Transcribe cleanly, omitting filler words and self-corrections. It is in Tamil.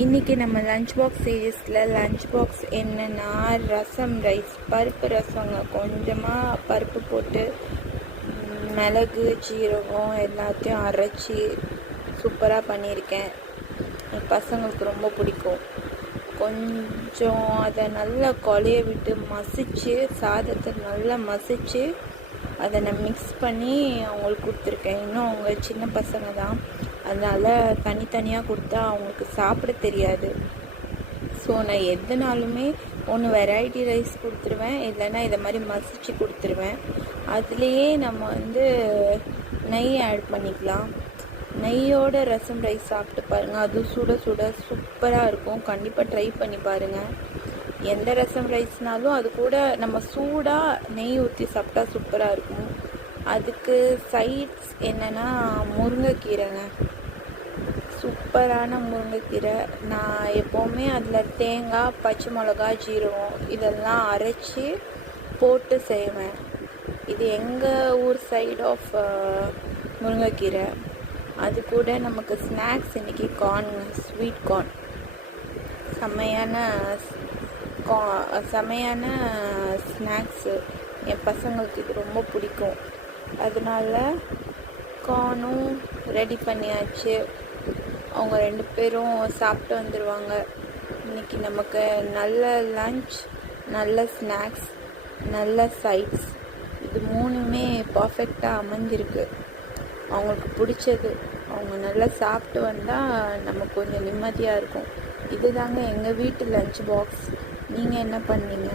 இன்றைக்கி நம்ம லஞ்ச் பாக்ஸ் சீரீஸில் லஞ்ச் பாக்ஸ் என்னென்னா ரசம் ரைஸ், பருப்பு ரசங்க. கொஞ்சமாக பருப்பு போட்டு மிளகு ஜீரகம் எல்லாத்தையும் அரைச்சி சூப்பராக பண்ணியிருக்கேன். என் பசங்களுக்கு ரொம்ப பிடிக்கும். கொஞ்சம் அதை நல்லா கொலைய விட்டு மசித்து, சாதத்தை நல்லா மசித்து அதை நான் மிக்ஸ் பண்ணி அவங்களுக்கு கொடுத்துருக்கேன். இன்னும் அவங்க சின்ன பசங்க தான், அதனால் தனித்தனியாக கொடுத்தா அவங்களுக்கு சாப்பிட தெரியாது. ஸோ நான் எதுனாலுமே ஒன்று வெரைட்டி ரைஸ் கொடுத்துருவேன், இல்லைன்னா இதை மாதிரி மசிச்சு கொடுத்துருவேன். அதுலேயே நம்ம நெய் ஆட் பண்ணிக்கலாம். நெய்யோட ரசம் ரைஸ் சாப்பிட்டு பாருங்கள், அது சுட சுட சூப்பராக இருக்கும். கண்டிப்பாக ட்ரை பண்ணி பாருங்கள். எந்த ரசம் ரைஸ்னாலும் அது கூட நம்ம சூடாக நெய் ஊற்றி சாப்பிட்டா சூப்பராக இருக்கும். அதுக்கு சைட்ஸ் என்னென்னா முருங்கைக்கீரைங்க, சூப்பரான முருங்கைக்கீரை. நான் எப்போவுமே அதில் தேங்காய், பச்சை மிளகா, ஜீரகம் இதெல்லாம் அரைச்சி போட்டு செய்வேன். இது எங்கள் ஊர் சைடு ஆஃப் முருங்கைக்கீரை. அது கூட நமக்கு ஸ்நாக்ஸ் இன்றைக்கி கார்ன், ஸ்வீட் கார்ன், செமையான ஸ்நாக்ஸு. என் பசங்களுக்கு இது ரொம்ப பிடிக்கும். அதனால கார்னும் ரெடி பண்ணியாச்சு. அவங்க 2 பேரும் சாப்பிட்டு வந்துடுவாங்க. இன்றைக்கி நமக்கு நல்ல லஞ்ச், நல்ல ஸ்நாக்ஸ், நல்ல சைட்ஸ், இது 3மே பர்ஃபெக்டாக அமைஞ்சிருக்கு. அவங்களுக்கு பிடிச்சது. அவங்க நல்லா சாப்பிட்டு வந்தால் நமக்கு கொஞ்சம் நிம்மதியாக இருக்கும். இதுதாங்க எங்கள் வீட்டு லஞ்ச் பாக்ஸ். நீங்கள் என்ன பண்ணீங்க?